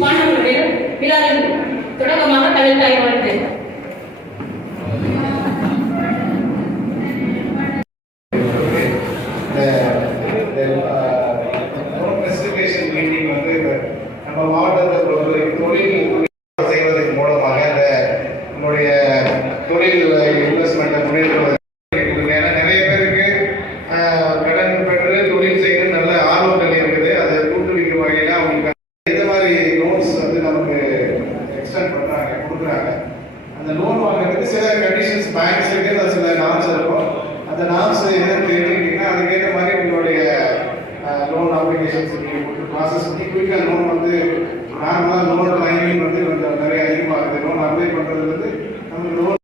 மாணவர்களுடைய விழாவின் தொடக்கமாக கலந்தாய் வருது வந்து நம்ம தொழில் தொழில் செய்வதன் மூலமாக நம்முடைய தொழில் இன்வெஸ்ட்மெண்ட்டை முன்னேற்றுவது கொடுக்குறாங்க. அந்த லோன் வாங்குறதுக்கு சில கண்டிஷன்ஸ் பேங்க் இருக்கு சில நாம்ஸ் இருக்கும். அந்த நாம்ஸ் என்னன்னு தெரிஞ்சுக்கிட்டீங்கன்னா அதுக்கேற்ற மாதிரி உங்களுடைய லோன் அப்ளிகேஷன்ஸ் நீங்கள் ப்ராசஸ் பண்ணி குயிக்காக லோன் வந்து நார்மலாக லோன் டைமிங் வந்து கொஞ்சம் நிறைய அதிகமாகுது லோன் அப்ளை பண்ணுறது வந்து நம்ம லோன்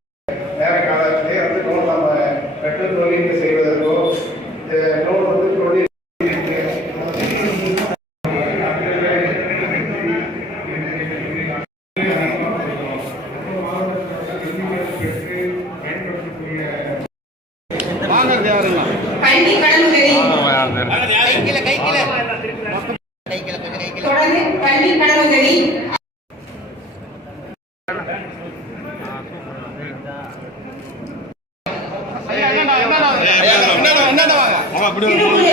நேர காலத்திலே வந்து லோன் நம்ம பெற்று தொழில் செய்வதற்கோ லோன் வந்து தொழில் கல்வி கடன் உதவி தொடர்ந்து கல்வி கடன் உதவி திருமண